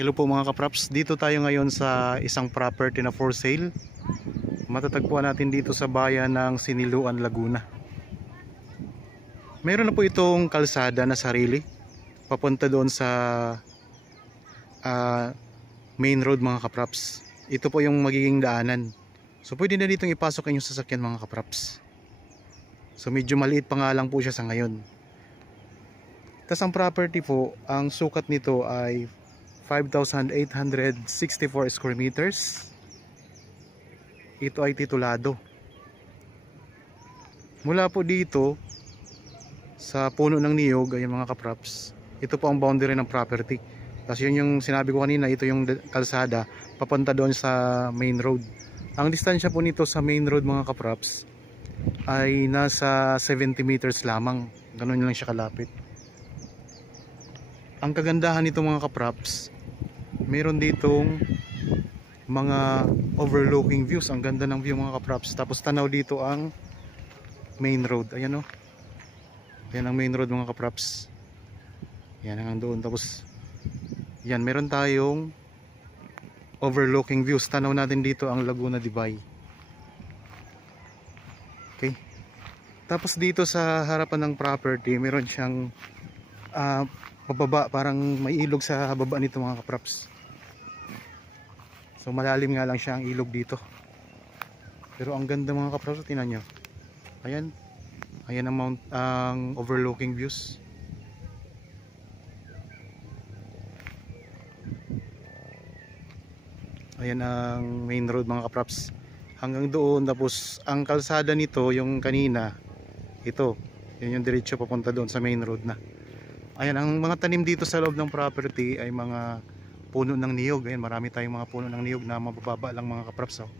Hello po mga kapraps, dito tayo ngayon sa isang property na for sale. Matatagpuan natin dito sa bayan ng Siniluan, Laguna. Meron na po itong kalsada na sarili papunta doon sa main road mga kapraps. Ito po yung magiging daanan. So pwede na ditong ipasok ang inyong sasakyan mga kapraps. So medyo maliit pa nga lang po siya sa ngayon. Tas ang property po, ang sukat nito ay 5,864 square meters. Ito ay titulado. Mula po dito sa puno ng niyog, ay mga kapraps, ito po ang boundary ng property. Kasi yun yung sinabi ko kanina, ito yung kalsada papunta doon sa main road. Ang distansya po nito sa main road mga kapraps ay nasa 70 meters lamang. Ganun lang siya kalapit. Ang kagandahan nito mga kapraps, meron ditong mga overlooking views. Ang ganda ng view mga kapraps. Tapos tanaw dito ang main road. Ayan o. Yan ang main road mga kapraps. Yan ang doon. Tapos yan, meron tayong overlooking views. Tanaw natin dito ang Laguna de Bay. Okay. Tapos dito sa harapan ng property, meron siyang pababa, parang may ilog sa baba nito mga kapraps. So malalim nga lang siya ang ilog dito. Pero ang ganda mga kapraps, tingnan nyo. Ayan. Ayan ang overlooking views. Ayan ang main road mga kapraps. Hanggang doon, tapos ang kalsada nito, yung kanina, ito. Yun yung diretso papunta doon sa main road na. Ayan, ang mga tanim dito sa loob ng property ay mga puno ng niyog. Ayan, marami tayong mga puno ng niyog na mabababa lang mga kapraps. Oh.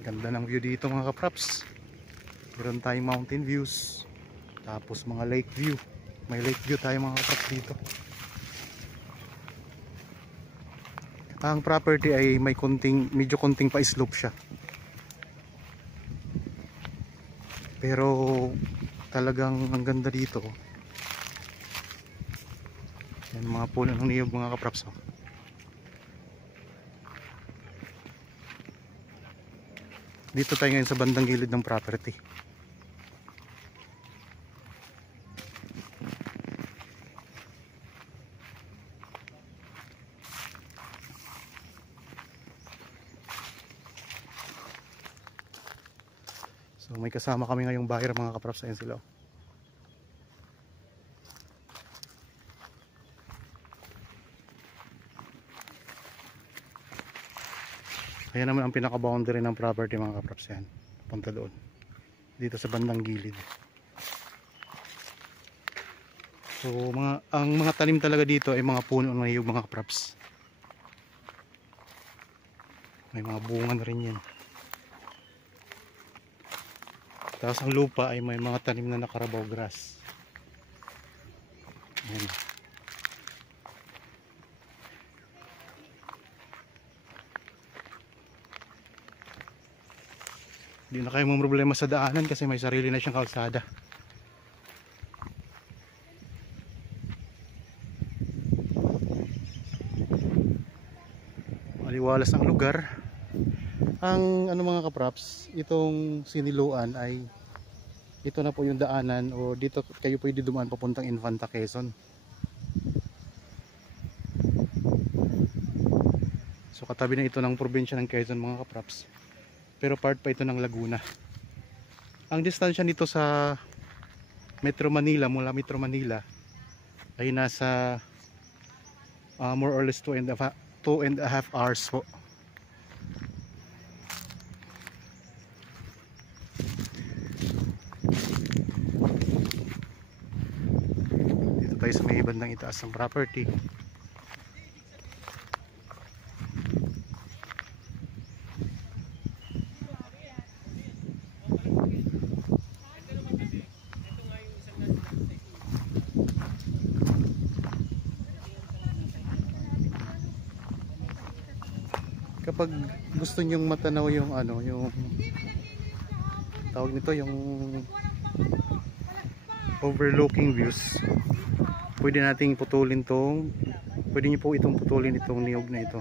Ganda ng view dito mga kapraps. Meron tayong mountain views. Tapos mga lake view. May lake view tayo mga kapraps dito. Ang property ay may medyo konting pa-slope siya. Pero talagang ang ganda dito. Yan mga puno ng niyog mga kapraps. Dito tayo ngayon sa bandang gilid ng property. So may kasama kami ngayong buyer mga kapraps. Ayan sila. Ayan naman ang pinaka-boundary ng property mga kapraps. Yan. Punta doon. Dito sa bandang gilid. So ang mga tanim talaga dito ay mga puno ng niyog mga kapraps. May mga bunga na rin yan. Tapos ang lupa ay may mga tanim na nakarabaw grass. Ayan. Hindi na kayo mong problema sa daanan kasi may sarili na siyang kalsada. Maliwalas ang lugar. Ang mga kapraps, itong Siniluan ay ito na po yung daanan o dito kayo pwede dumaan papuntang Infanta, Quezon. So katabi na ito ng probinsya ng Quezon mga kapraps. Pero part pa ito ng Laguna. Ang distansya nito sa Metro Manila, mula Metro Manila ay nasa more or less 2.5 hours po. Tayo sa may bandang itaas ng property. Kapag gusto nyong matanaw yung yung tawag nito, yung overlooking views, pwede nating putulin pwede nyo po itong putulin itong niyog na ito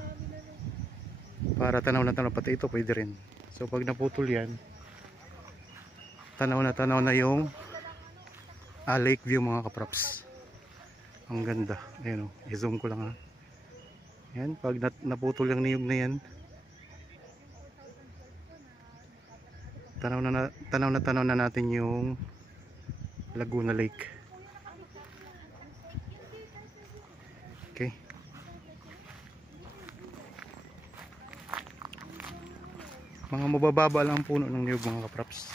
para tanaw na tanaw, pati ito pwede rin. So pag naputol yan, tanaw na yung lake view mga kaprops. Ang ganda. Ayan o, i-zoom ko lang ha. Yan, pag naputol yung niyog na yan, tanaw na natin yung Laguna Lake. Okay. Mga mabababa lang ang puno ng niyog mga kaprops.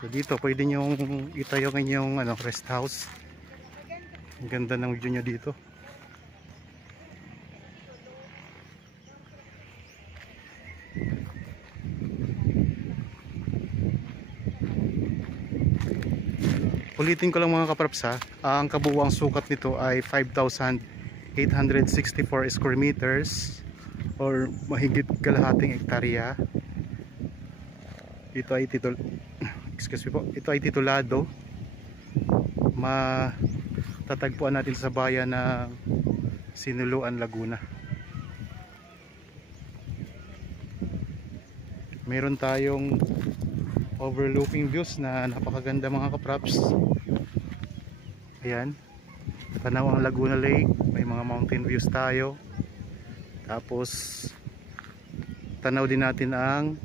So dito pwede nyo itayo ang inyong rest house. Ang ganda ng view nyo dito. Ulitin ko lang mga kaprops ha, ang kabuuang sukat nito ay 5,864 square meters or mahigit kalahating hektarya. Ito ay titulado. Matatagpuan natin sa bayan ng Sinuluan, Laguna. Meron tayong overlooking views na napakaganda mga kaprops. Ayan, tanaw ang Laguna Lake, may mga mountain views tayo. Tapos tanaw din natin ang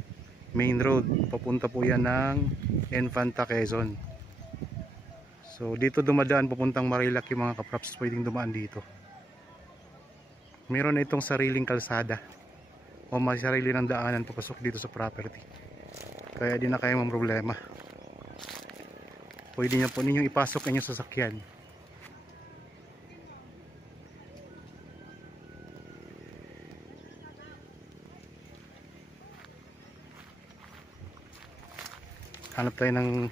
main road, papunta po yan ng Infanta, Quezon. So dito dumadaan papuntang Marilaki mga kaprops, pwedeng dumaan dito. Meron na itong sariling kalsada o may sarili ng daanan papasok dito sa property, kaya di na kayo mang problema. Pwede nyo po ninyong ipasok ang inyong sasakyan. Hanap tayo ng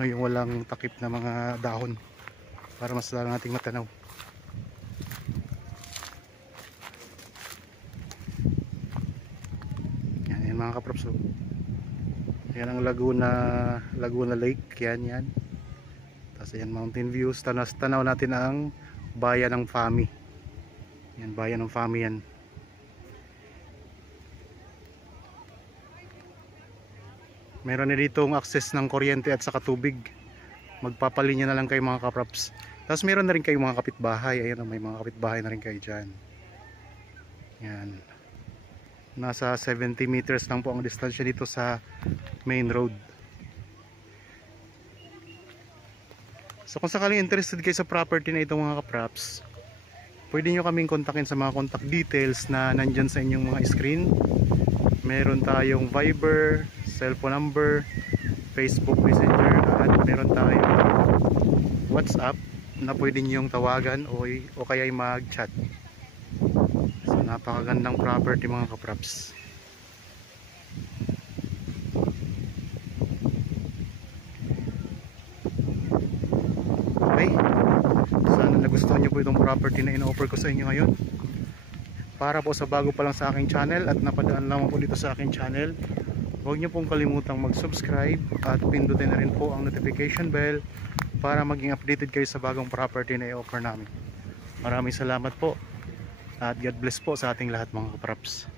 yung walang takip na mga dahon para mas lalo nating matanaw. Yan mga kaprops. Yan ang Laguna Lake. Yan. Tapos yan mountain views. Tanaw natin ang bayan ng Fami. Yan, bayan ng Fami yan. Meron na ditong access ng kuryente at saka tubig. Magpapalinya na lang kayo mga kaprops. Tapos meron na rin kayo mga kapitbahay. Ayan, may mga kapitbahay na rin kayo dyan. Yan. Nasa 70 meters lang po ang distansya dito sa main road. So kung sakaling interested kayo sa property na ito mga kaprops, pwede nyo kaming kontakin sa mga contact details na nandyan sa inyong mga screen. Meron tayong Viber, cellphone number, Facebook Messenger, at meron tayong WhatsApp na pwede niyong tawagan o kaya ay mag-chat. So napakagandang property mga kaprops. Okay, sana nagustuhan niyo po itong property na ino-offer ko sa inyo ngayon. Para po sa bago pa lang sa aking channel at napadaan lamang po dito sa aking channel, huwag niyo pong kalimutang mag-subscribe at pindutin na rin po ang notification bell para maging updated kayo sa bagong property na i-offer namin. Maraming salamat po at God bless po sa ating lahat mga kaprops.